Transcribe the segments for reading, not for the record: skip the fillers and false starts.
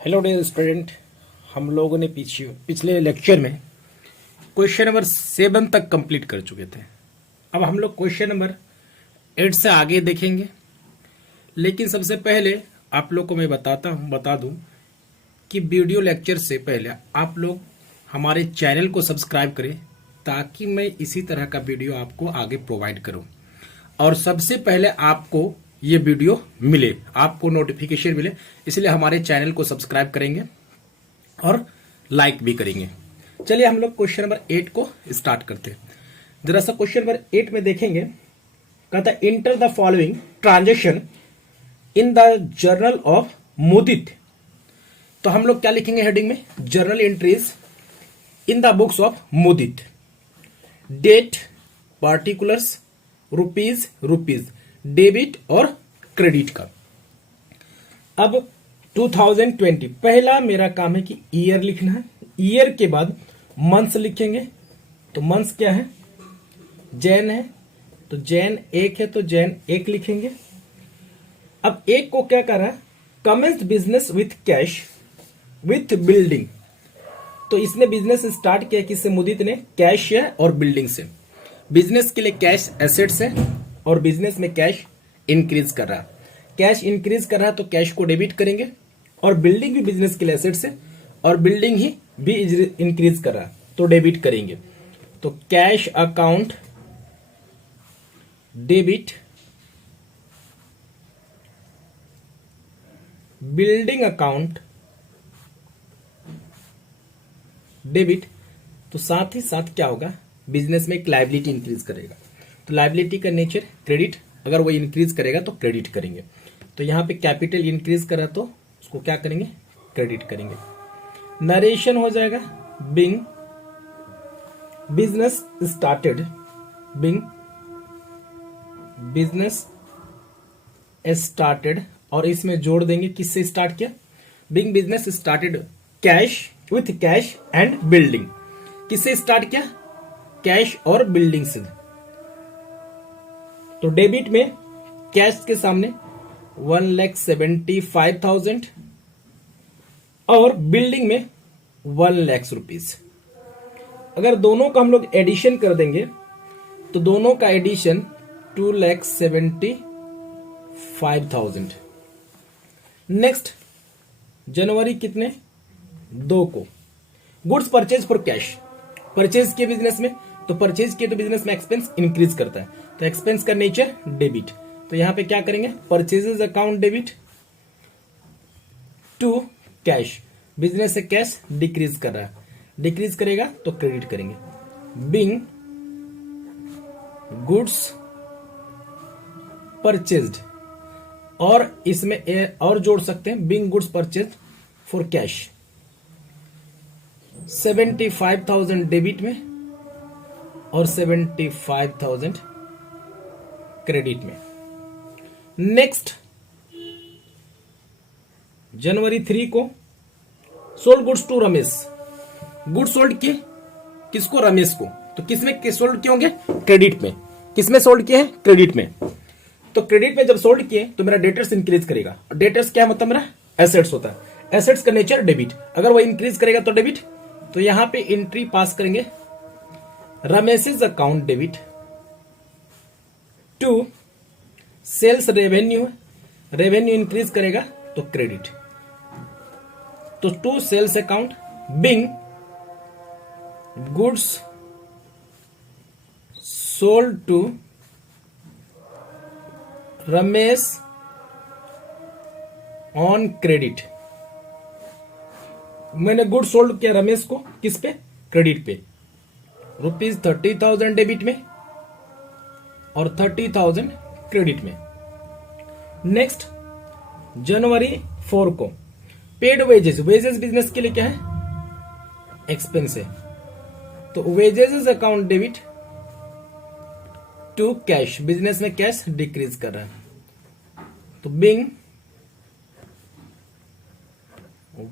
Hello dear student. हम लोगों ने पिछले लेक्चर में क्वेश्चन नंबर 7 तक कंप्लीट कर चुके थे। अब हम लोग क्वेश्चन नंबर 8 से आगे देखेंगे। लेकिन सबसे पहले आप लोग को मैं बता दूं कि वीडियो लेक्चर से पहले आप लोग हमारे चैनल को सब्सक्राइब करें ताकि मैं इसी तरह का वीडियो आपको आगे प्रोवाइड करूं और सबसे पहले आपको ये वीडियो मिले, आपको नोटिफिकेशन मिले। इसलिए हमारे चैनल को सब्सक्राइब करेंगे और लाइक भी करेंगे। चलिए हम लोग क्वेश्चन नंबर 8 को स्टार्ट करते हैं। जरा सा क्वेश्चन नंबर 8 में देखेंगे, कहता है enter the following transaction in the journal of Mudit. तो हम लोग क्या लिखेंगे हेडिंग में, journal entries in the books of Mudit. Date, particulars, rupees, debit और क्रेडिट का। अब 2020 पहला मेरा काम है कि ईयर लिखना है। ईयर के बाद मंथ्स लिखेंगे। तो मंथ्स क्या है, जैन है तो जैन 1 है तो जैन 1 लिखेंगे। अब एक को क्या कर रहा है, commence business with cash with building. तो इसने बिजनेस स्टार्ट किया किससे, मुदित ने, कैश है और बिल्डिंग से। बिजनेस के लिए कैश एसेट्स है और बिजनेस में कैश इंक्रीज कर रहा है। कैश इंक्रीज कर रहा है तो कैश को डेबिट करेंगे, और बिल्डिंग भी बिजनेस के लिए एसेट्स है और बिल्डिंग ही भी इंक्रीज कर रहा है तो डेबिट करेंगे। तो cash account debit, building account debit. तो साथ ही साथ क्या होगा, बिजनेस में एक लायबिलिटी इंक्रीज करेगा। तो लायबिलिटी का नेचर क्रेडिट, अगर वो इंक्रीज करेगा तो क्रेडिट करेंगे। तो यहां पे कैपिटल इंक्रीज करा तो उसको क्या करेंगे, क्रेडिट करेंगे। नरेशन हो जाएगा being business started, being business started, और इसमें जोड़ देंगे किससे स्टार्ट किया, being business started cash with cash and building. किससे स्टार्ट किया, कैश और बिल्डिंग से। तो डेबिट में कैश के सामने 1,75,000 और बिल्डिंग में 1 लाख रुपीज। अगर दोनों का हम लोग एडिशन कर देंगे तो दोनों का एडिशन 2,75,000। नेक्स्ट जनवरी कितने, 2 को goods purchase for cash, purchase किए बिजनेस में, तो परचेज किए तो बिजनेस में एक्सपेंस इंक्रीज करता है तो एक्सपेंस का नेचर डेबिट। तो यहां पे क्या करेंगे, purchases account debit to cash, business से कैश डिक्रीज कर रहा है, डिक्रीज करेगा तो क्रेडिट करेंगे। बिंग गुड्स परचेज्ड, और इसमें और जोड़ सकते हैं being goods purchase for cash, 75,000 debit में और 75,000 क्रेडिट में। नेक्स्ट जनवरी 3 को sold goods to Ramesh, goods sold किए किसको, रमेश को। तो किसमें सोल्ड किए होंगे, क्रेडिट में। किसमें सोल्ड किए हैं, क्रेडिट में। तो क्रेडिट में जब सोल्ड किए तो मेरा डेटर्स इंक्रीज करेगा। डेटर्स क्या मतलब मेरा एसेट्स होता है, एसेट्स का नेचर डेबिट, अगर वो इंक्रीज करेगा तो डेबिट। तो यहां पे एंट्री पास करेंगे, Ramesh's account debit to sales revenue, revenue increase करेगा तो क्रेडिट। तो to sales account being goods sold to Ramesh on credit. मैंने गुड सोल्ड किया रमेश को किस पे, क्रेडिट पे, ₹30,000 डेबिट में और 30,000 क्रेडिट में। नेक्स्ट जनवरी 4 को पेड वेजेस, वेजेस बिजनेस के लिए क्या है, एक्सपेंस है, तो wages account debit to cash, business में कैश डिक्रीज कर रहा है तो बिंग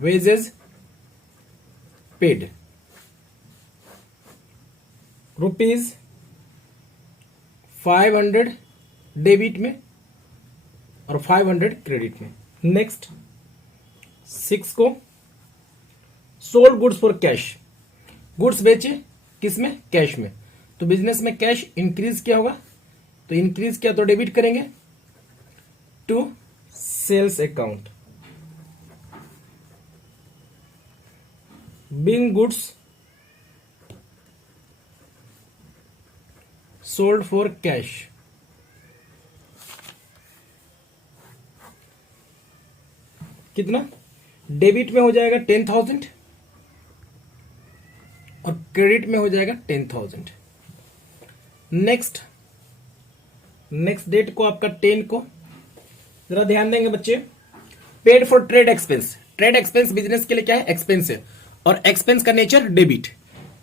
वेजेस पेड ₹500 डेबिट में और 500 क्रेडिट में। नेक्स्ट 6 को sold goods for cash, goods बेचे किसमें, कैश में। तो बिजनेस में कैश इंक्रीज क्या होगा, तो इंक्रीज किया तो डेबिट करेंगे to sales account. Being goods sold for cash, कितना, डेबिट में हो जाएगा 10,000 और क्रेडिट में हो जाएगा 10,000। नेक्स्ट डेट को आपका 10 को जरा ध्यान देंगे बच्चे, paid for trade expense. Trade expense business के लिए क्या है, एक्सपेंस है, और एक्सपेंस का नेचर डेबिट,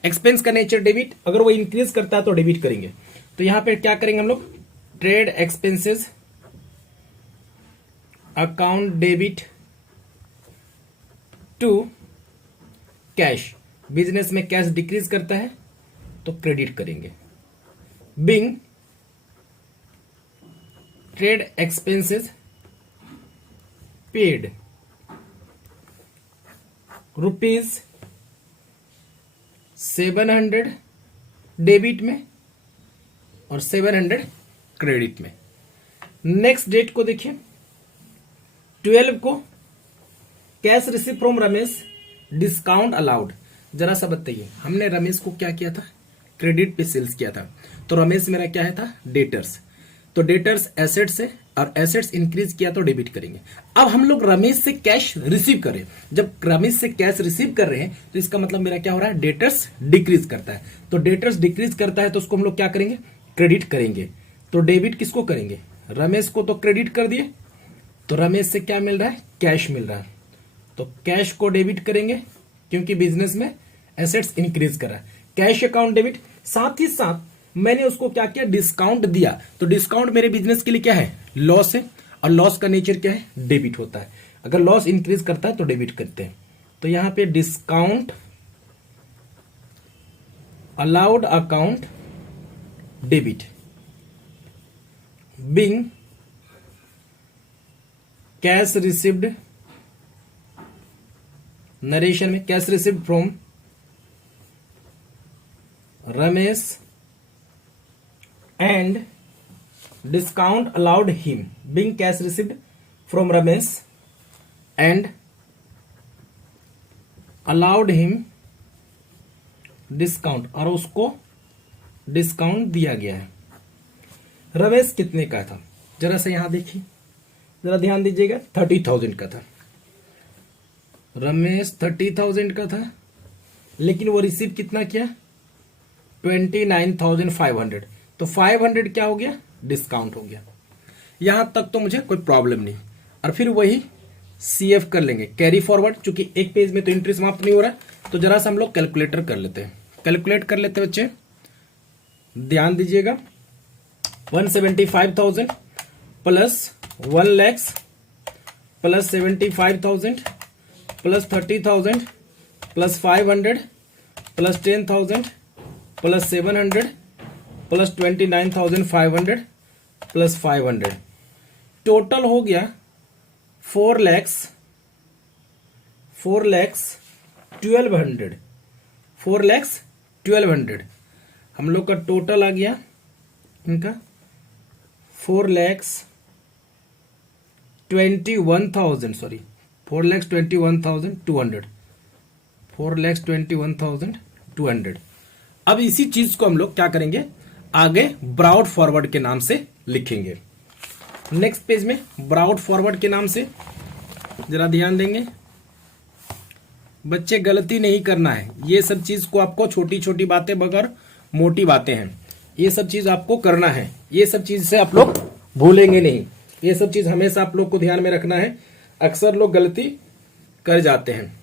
एक्सपेंस का नेचर डेबिट। अगर वो इंक्रीज करता है तो डेबिट करेंगे। तो यहां पे क्या करेंगे हम लोग, trade expenses account debit to cash, business में कैश डिक्रीज करता है तो क्रेडिट करेंगे। Being trade expenses paid ₹700 debit में और 700 क्रेडिट में। नेक्स्ट डेट को देखिए, 12 को cash receive from Ramesh, discount allowed. जरा सा बताइए, हमने रमेश को क्या किया था, क्रेडिट पे सेल्स किया था, तो रमेश मेरा क्या है था, डेटर्स। तो डेटर्स एसेट्स है और एसेट्स इंक्रीज किया तो डेबिट करेंगे। अब हम लोग रमेश से कैश रिसीव कर रहे हैं, जब रमेश से कैश रिसीव कर रहे हैं तो इसका मतलब मेरा क्या हो रहा है, डेटर्स डिक्रीज करता है। तो डेटर्स डिक्रीज करता है तो उसको हम लोग क्या करेंगे, क्रेडिट करेंगे। तो डेबिट किसको करेंगे, रमेश को तो क्रेडिट कर दिए, तो रमेश से क्या मिल रहा है, कैश मिल रहा है, तो कैश को डेबिट करेंगे क्योंकि बिजनेस में एसेट्स इंक्रीज कर रहा है। कैश अकाउंट डेबिट, साथ ही साथ मैंने उसको क्या किया, डिस्काउंट दिया। तो डिस्काउंट मेरे बिजनेस के लिए क्या है, लॉस है, और लॉस का नेचर क्या है, डेबिट होता है। अगर लॉस इंक्रीज करता है तो डेबिट करते हैं। तो यहां पे discount allowed account debit, being cash received, narration में cash received from Ramesh and discount allowed him, being cash received from Ramesh and allowed him discount, और उसको डिस्काउंट दिया गया है। रमेश कितने का था, जरा सा यहां देखिए, जरा ध्यान दीजिएगा, 30,000 का था। रमेश 30,000 का था, लेकिन वो रिसीव कितना किया, 29,500। तो 500 क्या हो गया, डिस्काउंट हो गया। यहां तक तो मुझे कोई प्रॉब्लम नहीं। और फिर वही सीएफ कर लेंगे, कैरी फॉरवर्ड, चूंकि एक पेज में तो एंट्री समाप्त नहीं हो रहा है, तो जरा सा हम लोग कैलकुलेटर कर लेते हैं। कैलकुलेट कर लेते हैं बच्चे, ध्यान दीजिएगा। 175,000 plus 1 lakh plus 75,000 plus 30,000 plus 500 plus 10,000 plus 700 plus 29,500 plus 500, total हो गया 4 लाख 12,00 हम लोग का टोटल आ गया इनका 4,21,200। अब इसी चीज को हम लोग क्या करेंगे, आगे ब्राउड फॉरवर्ड के नाम से लिखेंगे। नेक्स्ट पेज में ब्राउड फॉरवर्ड के नाम से जरा ध्यान देंगे बच्चे, गलती नहीं करना है। ये सब चीज को आपको, छोटी छोटी बातें बगैर मोटी बातें हैं, ये सब चीज आपको करना है। ये सब चीज से आप लोग भूलेंगे नहीं, ये सब चीज हमेशा आप लोग को ध्यान में रखना है। अक्सर लोग गलती कर जाते हैं।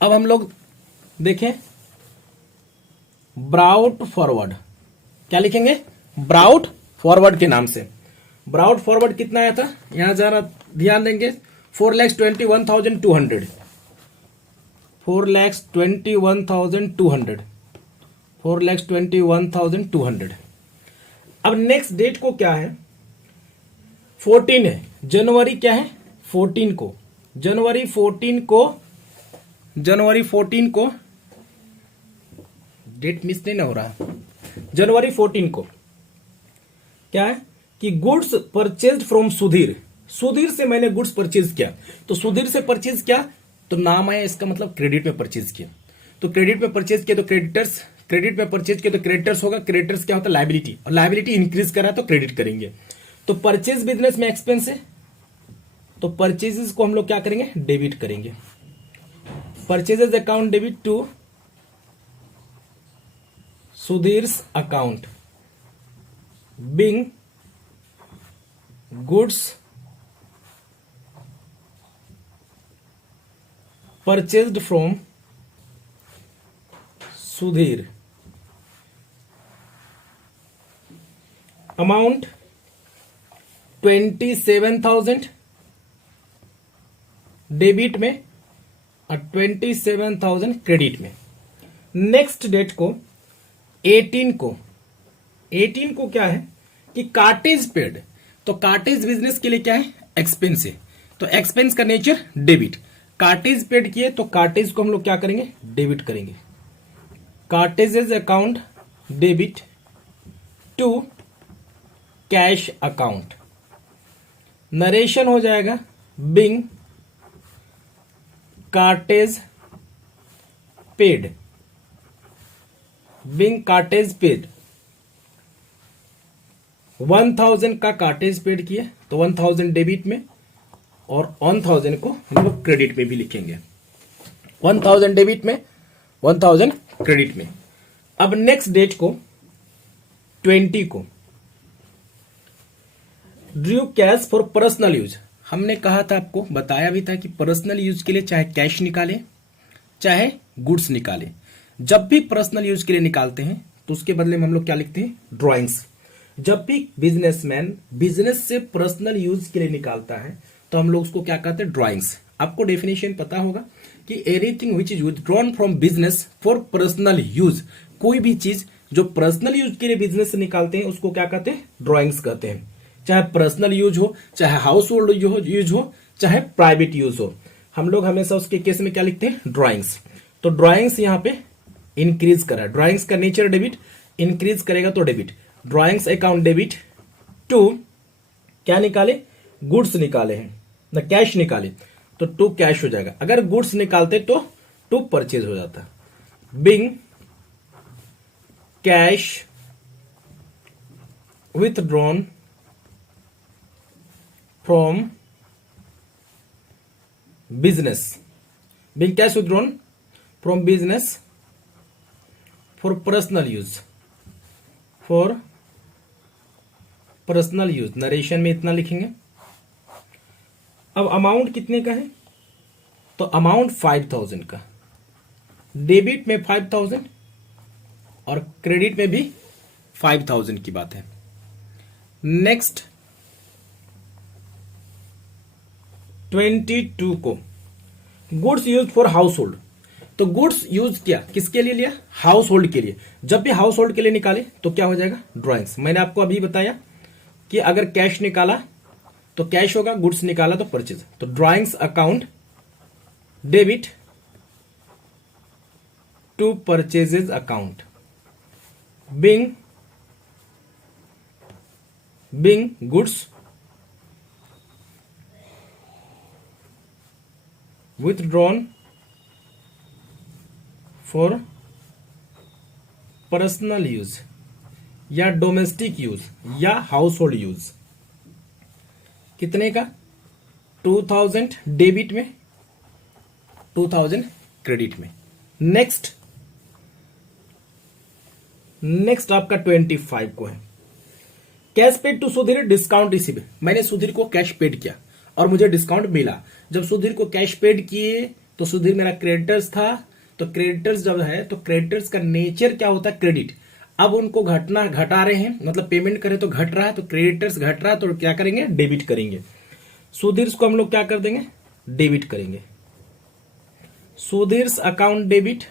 अब हम लोग देखें ब्राउड फॉरवर्ड, क्या लिखेंगे, ब्राउड फॉरवर्ड के नाम से। ब्राउड फॉरवर्ड कितना आया था, यहां जरा ध्यान देंगे, 4,21,200 4,21,200। अब नेक्स्ट डेट को क्या है, 14 है, जनवरी क्या है 14 को, जनवरी 14 को डेट मिस नहीं ना हो रहा, जनवरी 14 को क्या है कि goods purchased from Sudhir, Sudhir से मैंने गुड्स परचेज किया। तो सुधीर से परचेज किया तो नाम आया, इसका मतलब क्रेडिट में परचेज किया। तो क्रेडिट में परचेज किया तो क्रेडिटर्स, क्रेडिट में परचेज किया तो क्रेडिटर्स होगा। क्रेडिटर्स क्या होता है? लायबिलिटी, और लायबिलिटी इंक्रीज करा तो क्रेडिट करेंगे। तो परचेज बिजनेस में एक्सपेंस है, तो परचेजेस को हम लोग क्या करेंगे? डेबिट करेंगे। Purchases account debit to Sudhir's account being goods purchased from Sudhir, amount 27,000 debit में और 27,000 क्रेडिट में। नेक्स्ट डेट को 18 को क्या है कि कार्टेज पेड, तो कार्टेज बिजनेस के लिए क्या है? एक्सपेंस है, तो एक्सपेंस का नेचर डेबिट। कार्टेज पेड किए तो कार्टेज को हम लोग क्या करेंगे? डेबिट करेंगे। Cartages account debit to cash account, narration हो जाएगा being cartage paid, being cartage paid. 1,000 का कार्टेज पेड किए तो 1,000 डेबिट में और 1,000 को हम लोग क्रेडिट में भी लिखेंगे। 1,000 डेबिट में, 1,000 क्रेडिट में। अब नेक्स्ट डेट को 20 को Drew cash for personal use. हमने कहा था, आपको बताया भी था कि पर्सनल यूज के लिए चाहे कैश निकाले चाहे गुड्स निकाले, जब भी पर्सनल यूज के लिए निकालते हैं तो उसके बदले में हम लोग क्या लिखते हैं? ड्राइंग्स। जब भी बिजनेसमैन बिजनेस से पर्सनल यूज के लिए निकालता है तो हम लोग उसको क्या कहते हैं? ड्राइंग्स। आपको डेफिनेशन पता होगा कि anything which is withdrawn from business for personal use, कोई भी चीज जो पर्सनल यूज के लिए बिजनेस से निकालते हैं उसको क्या कहते हैं? ड्राइंग्स कहते हैं। चाहे पर्सनल यूज हो, चाहे हाउस होल्ड यूज हो, चाहे प्राइवेट यूज हो, हम लोग हमेशा उसके केस में क्या लिखते हैं? ड्राइंग्स। तो ड्राइंग्स यहां पे इंक्रीज करा, ड्राइंग्स का नेचर डेबिट, इंक्रीज करेगा तो debit. Drawings account debit to क्या निकाले? गुड्स निकाले हैं ना, कैश निकाले तो टू कैश हो जाएगा। अगर गुड्स निकालते तो टू परचेज हो जाता। Being cash withdrawn from business, being cash withdrawn from business for personal use, for personal use. Narration में इतना लिखेंगे। अब अमाउंट कितने का है? तो अमाउंट 5,000 का, डेबिट में 5,000 और क्रेडिट में भी 5,000 की बात है। नेक्स्ट 22 को goods use for house hold, तो गुड्स यूज किया किसके लिए? लिया हाउस होल्ड के लिए। जब भी हाउस होल्ड के लिए निकाले तो क्या हो जाएगा? ड्राइंग्स। मैंने आपको अभी बताया कि अगर कैश निकाला तो कैश होगा, गुड्स निकाला तो परचेज। तो drawings account debit to purchases account being goods withdrawn for personal use या डोमेस्टिक यूज या हाउस होल्ड यूज। कितने का? 2,000 डेबिट में, 2,000 क्रेडिट में। नेक्स्ट आपका 25 को है cash paid to Sudhir discount receive. मैंने सुधीर को कैश पेड किया और मुझे डिस्काउंट मिला। जब सुधीर को कैश पेड किए तो सुधीर मेरा क्रेडिटर्स था, तो क्रेडिटर्स जब है तो क्रेडिटर्स का नेचर क्या होता है? क्रेडिट। अब उनको घटा रहे हैं, मतलब पेमेंट करें तो घट रहा है, तो क्रेडिटर्स घट रहा है तो क्या करेंगे? डेबिट करेंगे। सुधीर को हम लोग क्या कर देंगे? डेबिट करेंगे। सुधीर्स अकाउंट डेबिट,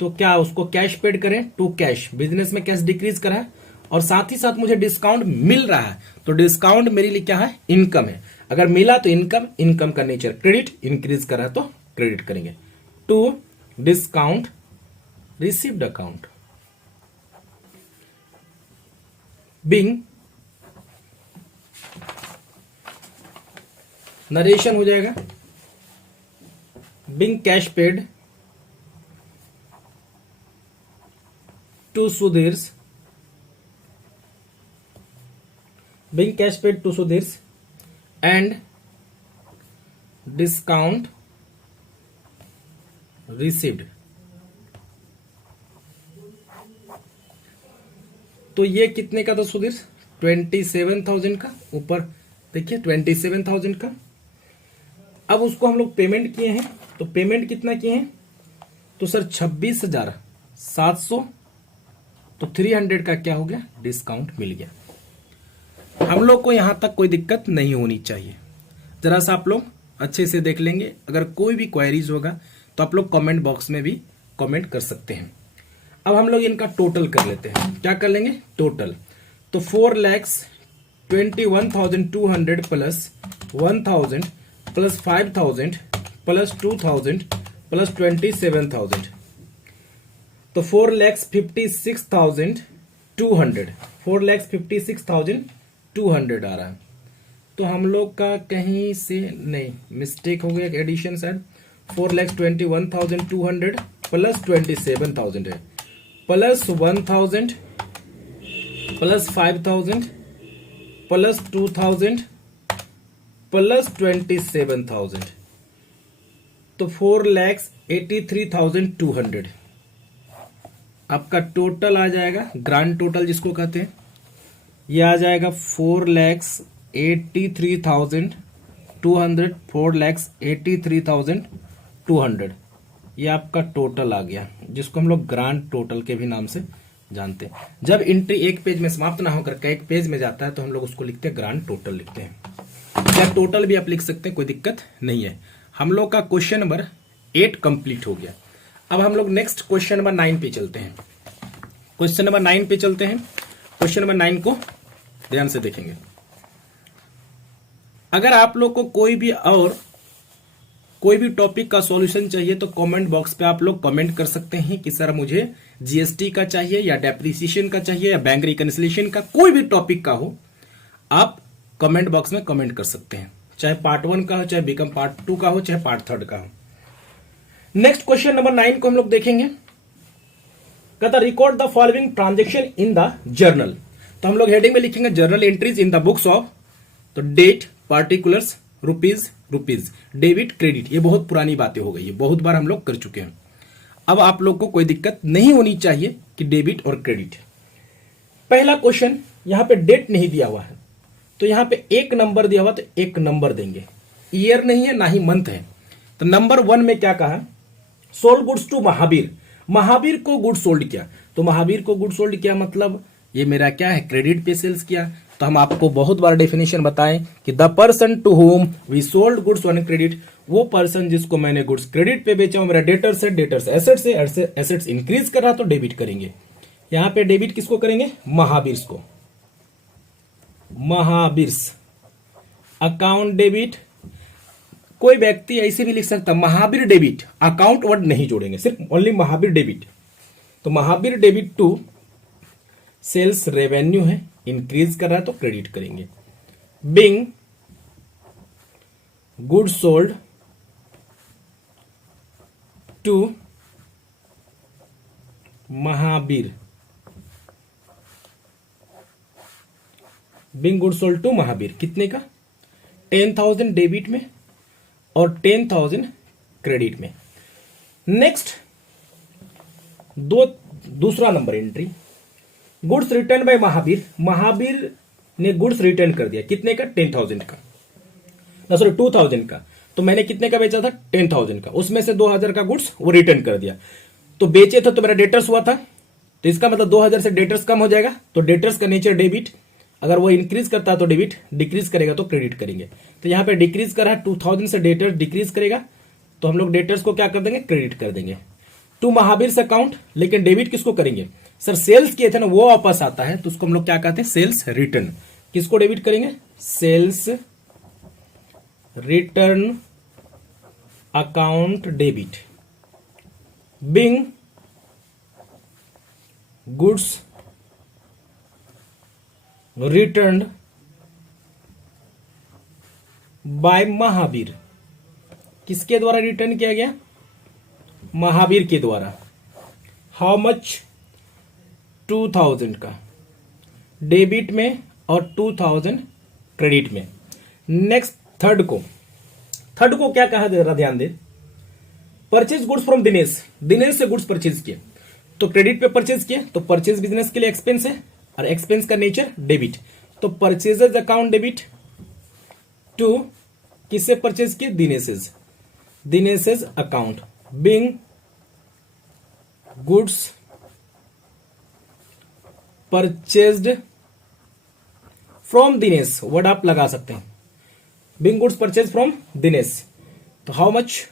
तो क्या उसको कैश पेड करें टू कैश, बिजनेस में कैश डिक्रीज करा है और साथ ही साथ मुझे डिस्काउंट मिल रहा है, तो डिस्काउंट मेरे लिए क्या है? इनकम है। अगर मिला तो इनकम, इनकम का नेचर क्रेडिट, इंक्रीज कर रहा है तो क्रेडिट करेंगे। To discount received account, being narration हो जाएगा, being cash paid to Sudhir's, being cash paid to Sudhir's and discount received। तो ये कितने का था सुधीर? 27,000 का। ऊपर देखिए 27,000 का। अब उसको हम लोग पेमेंट किए हैं, तो पेमेंट कितना किए हैं? तो सर 26,700, तो 300 का क्या हो गया? डिस्काउंट मिल गया। हम लोग को यहां तक कोई दिक्कत नहीं होनी चाहिए। जरा सा आप लोग अच्छे से देख लेंगे। अगर कोई भी क्वेरीज होगा तो आप लोग कमेंट बॉक्स में भी कमेंट कर सकते हैं। अब हम लोग इनका टोटल कर लेते हैं। क्या कर लेंगे? टोटल। तो 4,21,200 प्लस 1,000 प्लस 5,000 प्लस 2,000 प्लस 27,000, तो 4,56,200, 4,56,200 आ रहा है। तो हम लोग का कहीं से नहीं मिस्टेक हो गया, एडिशन शायद। 4,21,200 प्लस 27,000 है, प्लस 1,000 प्लस 5,000 प्लस 2,000 प्लस 27,000, तो 4,83,200 आपका टोटल आ जाएगा। ग्रांड टोटल जिसको कहते हैं, ये आ जाएगा 4,83,200, 4,83,200। ये आपका टोटल आ गया, जिसको हम लोग ग्रांड टोटल के भी नाम से जानते हैं। जब एंट्री एक पेज में समाप्त ना होकर के एक पेज में जाता है तो हम लोग उसको लिखते हैं ग्रांड टोटल लिखते हैं। या टोटल भी आप लिख सकते हैं, कोई दिक्कत नहीं है। हम लोग का क्वेश्चन नंबर 8 कंप्लीट हो गया। अब हम लोग नेक्स्ट क्वेश्चन नंबर 9 पे चलते हैं। क्वेश्चन नंबर 9 पे चलते हैं। क्वेश्चन नंबर 9 को ध्यान से देखेंगे। अगर आप लोग को कोई भी टॉपिक का सॉल्यूशन चाहिए तो कमेंट बॉक्स पे आप लोग कमेंट कर सकते हैं कि सर मुझे जीएसटी का चाहिए या डेप्रिसिएशन का चाहिए या बैंक रिकंसिलिएशन का, कोई भी टॉपिक का हो, आप कमेंट बॉक्स में कमेंट कर सकते हैं। चाहे पार्ट 1 का हो, चाहे बिकम पार्ट 2 का हो, चाहे पार्ट 3 का हो। नेक्स्ट क्वेश्चन नंबर 9 को हम लोग देखेंगे। कहता record the following transaction in the journal. तो हम लोग हेडिंग में लिखेंगे journal entries in the books of, तो date, particulars, rupees, debit, credit. ये बहुत पुरानी बातें हो गई है, बहुत बार हम लोग कर चुके हैं। अब आप लोग को कोई दिक्कत नहीं होनी चाहिए कि डेबिट और क्रेडिट। पहला क्वेश्चन, यहां पे डेट नहीं दिया हुआ है तो यहां पे एक नंबर दिया हुआ तो एक नंबर देंगे। ईयर नहीं है ना ही मंथ है। तो नंबर 1 में क्या कहा? Sold goods to Mahavir. Mahavir को गुड सोल्ड किया, तो महावीर को गुड सोल्ड किया मतलब ये मेरा क्या है? क्रेडिट पे सेल्स किया। तो हम आपको बहुत बार डेफिनेशन बताएं कि the person to whom we sold goods on credit, वो पर्सन जिसको मैंने गुड्स क्रेडिट पे बेचा, मेरा डेटर्स है, डेटर्स एसेट्स है, एसेट्स इंक्रीज कर रहा तो डेबिट करेंगे। यहां पे डेबिट किसको करेंगे? महावीर को। महावीर्स अकाउंट डेबिट। कोई व्यक्ति ऐसे भी लिख सकता महावीर डेबिट, अकाउंट वर्ड नहीं जोड़ेंगे, सिर्फ ओनली महावीर डेबिट। तो Mahavir debit to sales revenue है, इंक्रीज कर रहा है तो क्रेडिट करेंगे। Being good sold to Mahavir, being good sold to Mahavir कितने का? 10,000 डेबिट में और 10,000 क्रेडिट में। नेक्स्ट दूसरा नंबर entry, goods return by Mahavir. Mahavir ने गुड्स रिटर्न कर दिया, कितने का? 10,000 का, सॉरी 2,000 का। तो मैंने कितने का बेचा था? 10,000 का। उसमें से 2,000 का गुड्स वो रिटर्न कर दिया। तो बेचे थे तो मेरा डेटर्स हुआ था, तो इसका मतलब 2,000 से डेटर्स कम हो जाएगा। तो डेटर्स का नेचर डेबिट, अगर वो इंक्रीज करता है तो डेबिट, डिक्रीज करेगा तो क्रेडिट करेंगे। तो यहां पे डिक्रीज कर रहा है, 2,000 से डेटर्स डिक्रीज करेगा तो हम लोग डेटर्स को क्या कर देंगे? क्रेडिट कर देंगे टू महावीर अकाउंट। लेकिन डेबिट किसको करेंगे? सर सेल्स किए थे ना, वो वापस आता है तो उसको हम लोग क्या कहते हैं? Sales return. किसको डेबिट करेंगे? Sales return account debit being goods returned by Mahavir. किसके द्वारा रिटर्न किया गया? महावीर के द्वारा। How much? 2000 का डेबिट में और 2000 क्रेडिट में। नेक्स्ट थर्ड को क्या कहा जरा ध्यान दे। Purchase goods from Dinesh, Dinesh से गुड्स परचेज किए तो क्रेडिट पे परचेज किए तो परचेज बिजनेस के लिए एक्सपेंस है और एक्सपेंस का नेचर डेबिट, तो परचेजेज अकाउंट डेबिट टू किससे परचेज किए? Dinesh's account being goods purchased from Dinesh, word आप लगा सकते हैं। Being goods purchase from Dinesh, तो हाउ मच?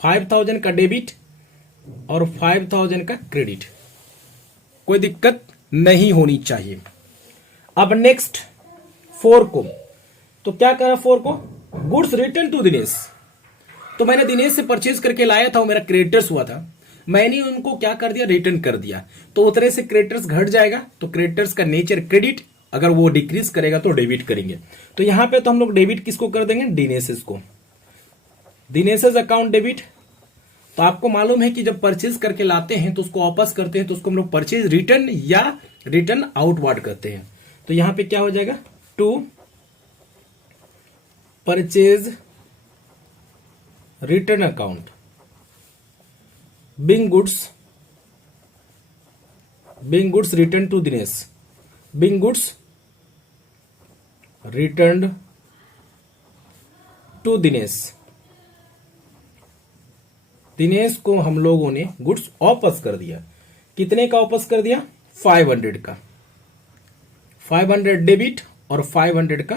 5000 का डेबिट और 5000 का क्रेडिट। कोई दिक्कत नहीं होनी चाहिए। अब नेक्स्ट 4 को, तो क्या करा 4 को? गुड्स रिटर्न टू दिनेश, तो मैंने दिनेश से परचेज करके लाया था, वो मेरा क्रेडिटर्स हुआ था, मैंने उनको क्या कर दिया? रिटर्न कर दिया, तो उतरे से क्रेडिटर्स घट जाएगा, तो क्रेडिटर्स का नेचर क्रेडिट, अगर वो डिक्रीज करेगा तो डेबिट करेंगे। तो यहां पे तो हम लोग डेबिट किसको कर देंगे? दिनेशेस को। दिनेशेस अकाउंट डेबिट, तो आपको मालूम है कि जब परचेज करके लाते हैं तो उसको वापस करते हैं तो उसको हम लोग परचेज रिटर्न या रिटर्न आउटवर्ड करते हैं। तो यहां पे क्या हो जाएगा? To purchase return account being goods return to Dinesh, being goods returned to Dinesh. Dinesh को हम लोगों ने गुड्स वापस कर दिया। कितने का वापस कर दिया? 500 का। 500 डेबिट और 500 का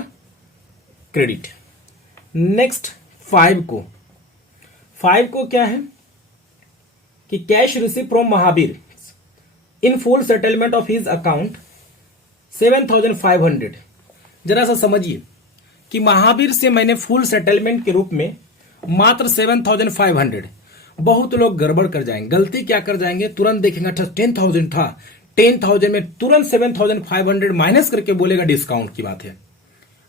क्रेडिट। नेक्स्ट 5 को क्या है कि cash receive from Mahavir in full settlement of his account 7500। जरा सा समझिए कि महावीर से मैंने फुल सेटलमेंट के रूप में मात्र 7500। बहुत लोग गड़बड़ कर जाएंगे, गलती क्या कर जाएंगे? तुरंत देखेंगे 10,000 था, 10,000 में तुरंत 7,500 माइनस करके बोलेगा डिस्काउंट की बात है,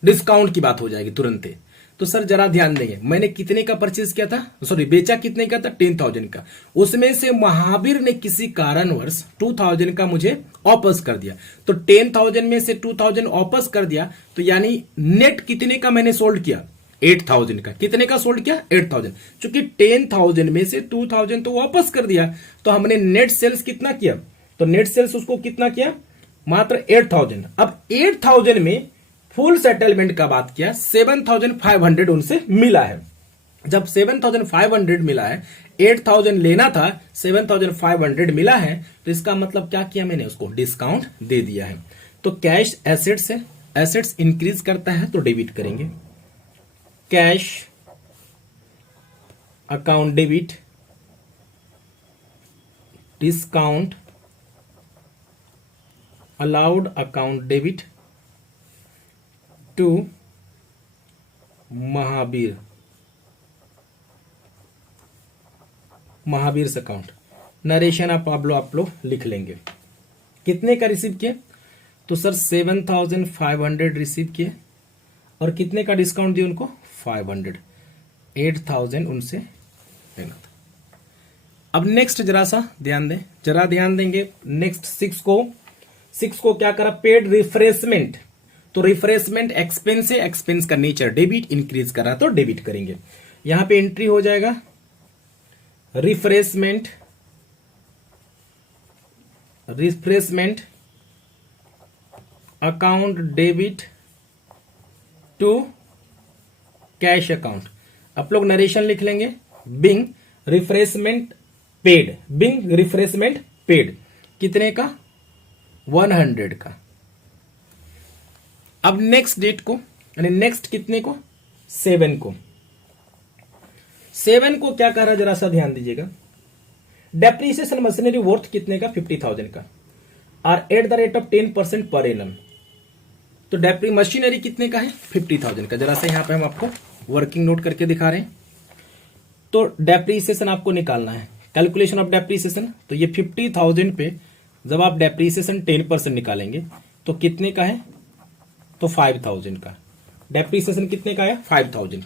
डिस्काउंट की बात हो जाएगी तुरंत। तो सर जरा ध्यान देंगे, मैंने कितने का परचेज किया था, सॉरी बेचा कितने का था? 10,000 का। उसमें से महावीर ने किसी कारणवश 2,000 का मुझे वापस कर दिया, तो 10,000 में से 2,000 वापस कर दिया, तो यानी नेट कितने का मैंने सोल्ड किया? 8,000 का। कितने का सोल्ड किया? 8,000। चूंकि 10,000 में से 2,000 तो वापस कर दिया, तो हमने नेट सेल्स कितना किया? तो नेट सेल्स उसको कितना किया? मात्र 8,000। अब 8,000 में फुल सेटलमेंट का बात किया, 7,500 उनसे मिला है। जब 7,500 मिला है, 8,000 लेना था, 7,500 मिला है, तो इसका मतलब क्या किया मैंने? उसको डिस्काउंट दे दिया है। तो कैश एसेट्स है, एसेट्स इंक्रीज करता है तो डेबिट करेंगे। Cash account debit, discount allowed account debit to Mahavir account. Narration आप लोग लिख लेंगे। कितने का रिसीव किए? तो सर 7,500 रिसीव किए और कितने का डिस्काउंट दिया उनको? 500। 8,000 उनसे लेना था। अब नेक्स्ट जरा ध्यान देंगे। नेक्स्ट 6 को क्या करा? Paid refreshment. तो रिफ्रेशमेंट एक्सपेंस है, एक्सपेंस का नेचर डेबिट, इंक्रीज करा तो डेबिट करेंगे। यहां पे एंट्री हो जाएगा refreshment account debit to cash account. आप लोग नरेशन लिख लेंगे। बिंग रिफ्रेशमेंट पेड कितने का? 100 का। अब नेक्स्ट डेट को, यानी नेक्स्ट कितने को? 7 को। 7 को क्या कह रहा है जरा सा ध्यान दीजिएगा। डेप्रिसिएशन मशीनरी वर्थ कितने का? 50,000 का, और at the rate of 10% per annum. तो डेप्री मशीनरी कितने का है? 50,000 का। जरा सा यहां पे हम आपको वर्किंग नोट करके दिखा रहे हैं। तो डेप्रीसिएशन आपको निकालना है, कैलकुलेशन ऑफ डेप्रीसिएशन। तो ये 50,000 पे जब आप डेप्रीसिएशन 10% निकालेंगे तो कितने का है, तो 5,000 का। डेप्रीसिएशन कितने का है, 5,000।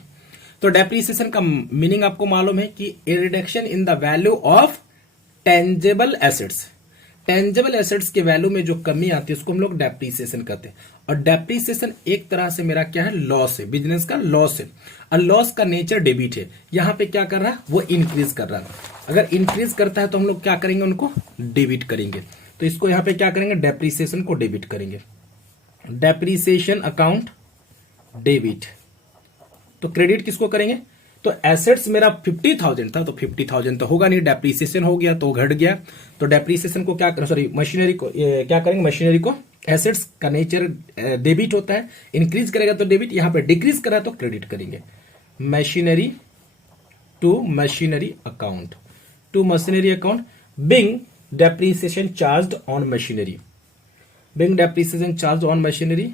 तो डेप्रीसिएशन का मीनिंग आपको मालूम है कि a reduction in the value of tangible assets. Tangible assets के वैल्यू में जो कमी आती है उसको हम लोग डेप्रीसिएशन कहते हैं। और डेप्रीसिएशन एक तरह से मेरा क्या है, लॉस है, बिजनेस का लॉस है। और लॉस का नेचर डेबिट है। यहां पे क्या कर रहा है, वो इंक्रीज कर रहा है। अगर इंक्रीज करता है तो हम लोग क्या करेंगे, उनको डेबिट करेंगे। तो इसको यहां पे क्या करेंगे, डेप्रीसिएशन को डेबिट करेंगे। Depreciation account debit. तो क्रेडिट किसको करेंगे, तो एसेट्स मेरा 50,000 था, तो 50,000 तो होगा नहीं, डेप्रीसिएशन हो गया तो घट गया। तो डेप्रीसिएशन को क्या, सॉरी मशीनरी को क्या करेंगे, मशीनरी को, एसेट्स का नेचर डेबिट होता है, इंक्रीज करेगा तो डेबिट, यहां पे डिक्रीज करा तो क्रेडिट करेंगे। Machinery to machinery account, to machinery account being depreciation charge on machinery, being depreciation charge on machinery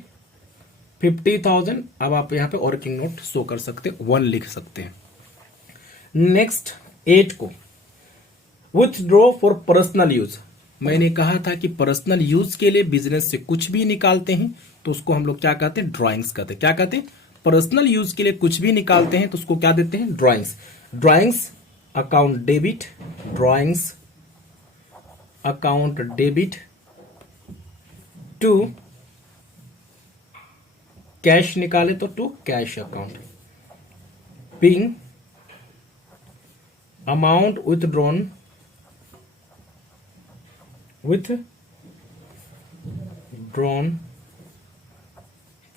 50,000। अब आप यहां पे वर्किंग नोट शो कर सकते, 1 लिख सकते हैं। नेक्स्ट 8 को विथड्रॉ फॉर पर्सनल यूज। मैंने कहा था कि पर्सनल यूज के लिए बिजनेस से कुछ भी निकालते हैं तो उसको हम लोग क्या कहते हैं, ड्राइंग्स कहते हैं। क्या कहते हैं, पर्सनल यूज के लिए कुछ भी निकालते हैं तो उसको क्या देते हैं, drawings. Drawings account debit, drawings account debit to cash निकाले तो to cash account, being amount withdrawn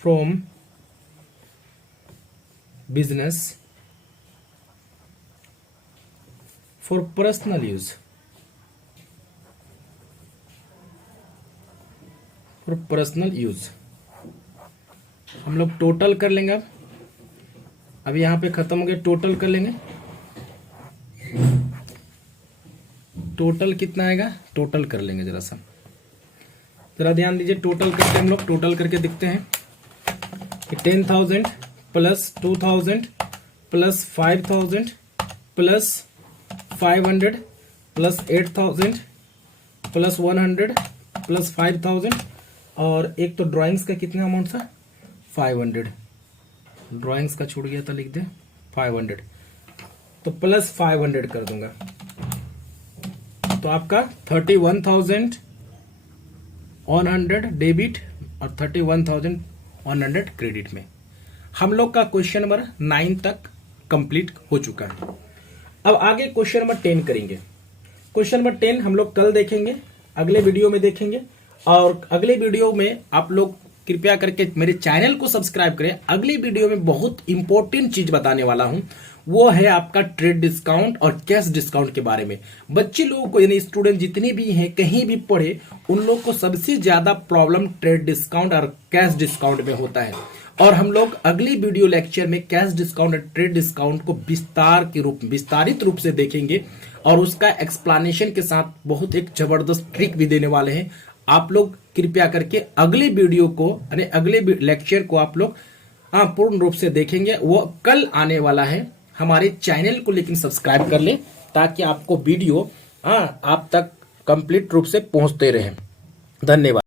from business for personal use, for personal use। हम लोग टोटल कर लेंगे। अब यहां पे खत्म हो गया, टोटल कर लेंगे। टोटल कितना आएगा, टोटल कर लेंगे जरा सा, जरा ध्यान दीजिए। टोटल करके हम लोग टोटल करके दिखते हैं कि 10,000 plus 2,000 plus 5,000 plus 500 plus 8,000 plus 100 plus 5,000, और एक तो ड्राइंग्स का कितना अमाउंट था, 500। ड्राइंग्स का छूट गया था, लिख दे 500, तो प्लस 500 कर दूंगा। तो आपका 31,100 डेबिट और 31,100 क्रेडिट में। हम लोग का क्वेश्चन नंबर 9 तक कंप्लीट हो चुका है। अब आगे क्वेश्चन नंबर 10 करेंगे। क्वेश्चन नंबर 10 हम लोग कल देखेंगे, अगले वीडियो में देखेंगे। और अगले वीडियो में आप लोग कृपया करके मेरे चैनल को सब्सक्राइब करें। अगली वीडियो में बहुत इंपॉर्टेंट चीज बताने वाला हूं, वो है आपका ट्रेड डिस्काउंट और कैश डिस्काउंट के बारे में। बच्चे लोगों को, यानी स्टूडेंट जितने भी हैं, कहीं भी पढ़े, उन लोग को सबसे ज्यादा प्रॉब्लम ट्रेड डिस्काउंट और कैश डिस्काउंट में होता है। और हम लोग अगली वीडियो लेक्चर में कैश डिस्काउंट और ट्रेड डिस्काउंट को विस्तारित रूप से देखेंगे और उसका एक्सप्लेनेशन के साथ बहुत एक जबरदस्त ट्रिक भी देने वाले हैं। आप लोग कृपया करके अगले वीडियो को, यानी अगले लेक्चर को आप लोग पूर्ण रूप से देखेंगे। वो कल आने वाला है। हमारे चैनल को लेकिन सब्सक्राइब कर ले ताकि आपको वीडियो आप तक कंप्लीट रूप से पहुंचते रहे। धन्यवाद।